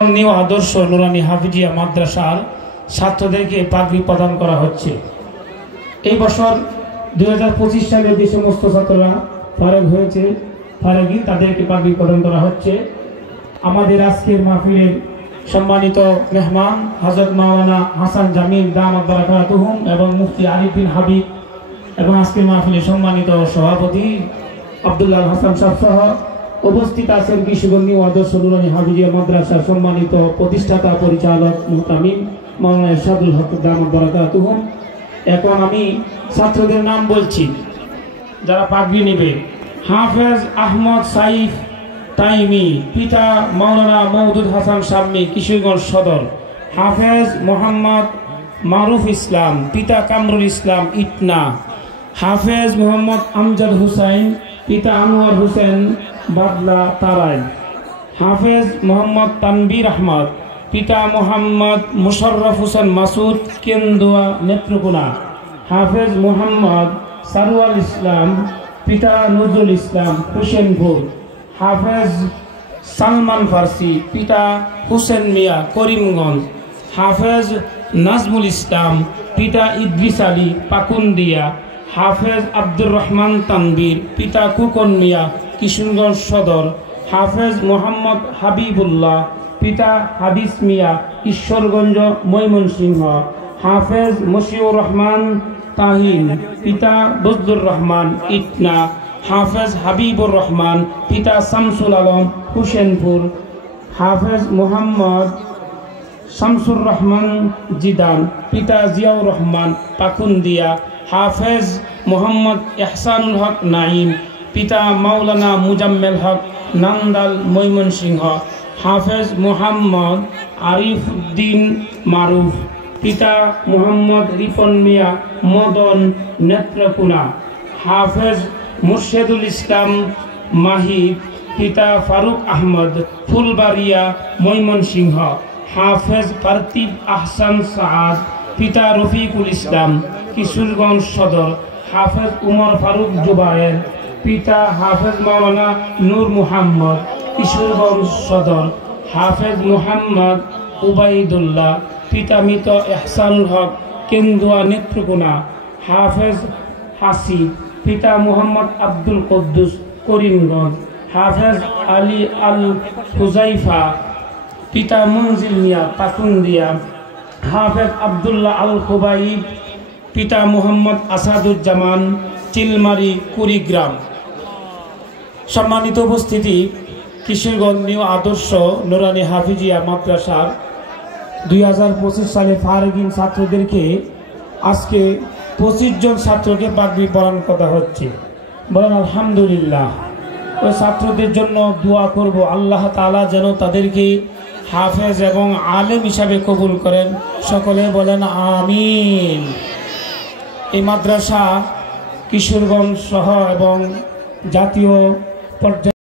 New আদর্শ নুরানি হাফিজিয়া মাদ্রাসার ছাত্রদেরকে পাগড়ি প্রদান করা হচ্ছে। এই বছর 2025 সালে যে সমস্ত ছাত্ররা ফারেগ হয়েছে ফারেগি তাদেরকে পাগড়ি প্রদান করা হচ্ছে। আমাদের আজকের মাহফিলের সম্মানিত মেহমান হযরত মাওলানা হাসান জামিল দামাত বারাকাতুহুম এবং মুফতি আরিফ বিন হাবিব এবং আজকের মাহফিলের সম্মানিত সভাপতি আব্দুল্লাহ হাসান সাহেব সহ উপস্থিত আছেন কিশোরগঞ্জ নিউ আদর্শ নুরানি হাফিজিয়া মাদ্রাসার সম্মানিত প্রতিষ্ঠাতা পরিচালক মুহতামিম মাওলানা ইরশাদুল হক দামাত বারাকাতুহুম। এখন আমি ছাত্রদের নাম বলছি যারা পাগড়ি নেবে। হাফেজ আহমদ সাইফ তাইমি, পিতা মাওলানা মওদুদ হাসান শাম্মী, কিশোরগঞ্জ সদর। হাফেজ মোহাম্মদ মারুফ ইসলাম, পিতা কামরুল ইসলাম, ইটনা। হাফেজ মোহাম্মদ আমজাদ হুসাইন, পিতা আনোয়ার হোসেন, বাদলা, তারাই। হাফেজ মোহাম্মদ তানবীর আহমদ, পিতা মোহাম্মদ মুশাররফ হোসেন মাসুদ, কেন্দুয়া, নেত্রকোনা। হাফেজ মোহাম্মদ সারওয়াল ইসলাম, পিতা নজরুল ইসলাম, হোসেনপুর। হাফেজ সালমান ফার্সি, পিতা হুসেন মিয়া, করিমগঞ্জ। হাফেজ নাজমুল ইসলাম, পিতা ইদ্রিস আলী, পাকুন্দিয়া। হাফেজ আব্দুর রহমান তানবীর, পিতা কুকন মিয়া, কিশোরগঞ্জ সদর। হাফেজ মোহাম্মদ হাবিবুল্লাহ, পিতা হাদিস মিয়া, ঈশ্বরগঞ্জ, ময়মনসিংহ। হাফেজ মশিউর রহমান তাহিন, পিতা বজলুর রহমান, ইটনা। হাফেজ হাবিবুর রহমান, পিতা শামসুল আলম, হুসেনপুর। হাফেজ মোহাম্মদ শামসুর রহমান জিদান, পিতা জিয়াউর রহমান, পাকুন্দিয়া। হাফেজ মোহাম্মদ ইহসানুল হক নাইম, পিতা মাওলানা মুজাম্মেল হক, নান্দাল, ময়মনসিংহ। হাফেজ মোহাম্মদ আরিফ উদ্দিন মারুফ, পিতা মোহাম্মদ রিপন মিয়া, মদন, নেত্রকোনা। হাফেজ মুর্শেদুল ইসলাম মাহিদ, পিতা ফারুক আহমদ, ফুলবাড়িয়া, ময়মনসিংহ। হাফেজ পার্থিব আহসান সাআদ, পিতা রফিকুল ইসলাম, কিশোরগঞ্জ সদর। হাফেজ উমর ফারুক জুবায়ের, পিতা হাফেজ মাওলানা নূর মুহাম্মদ, কিশোরগঞ্জ সদর। হাফেজ মুহাম্মদ উবাইদুল্লাহ, পিতা মৃত ইহসানুল হক, কেন্দুয়া, নেত্রকোনা। হাফেজ হাসিব, পিতা মুহাম্মদ আব্দুল কুদ্দুস, করিমগঞ্জ। হাফেজ আলী আল হুজাইফা, পিতা মনজিল মিয়া, পাকুন্দিয়া। হাফেজ আব্দুল্লাহ আল খুবাইব, পিতা মুহাম্মদ আসাদুজ্জামান, চিলমারি, কুড়িগ্রাম। সম্মানিত উপস্থিতি, কিশোরগঞ্জ নিউ আদর্শ নুরানি হাফিজিয়া মাদ্রাসার 2025 সালে ফারেগিন ছাত্রদেরকে আজকে 25 জন ছাত্রকে পাগড়ি প্রদান করা হচ্ছে। বলেন আলহামদুলিল্লাহ। ওই ছাত্রদের জন্য দোয়া করব, আল্লাহ তাআলা যেন তাদেরকে হাফেজ এবং আলেম হিসাবে কবুল করেন। সকলে বলেন আমিন। এই মাদ্রাসা কিশোরগঞ্জ সহ এবং জাতীয় পর্যায়ে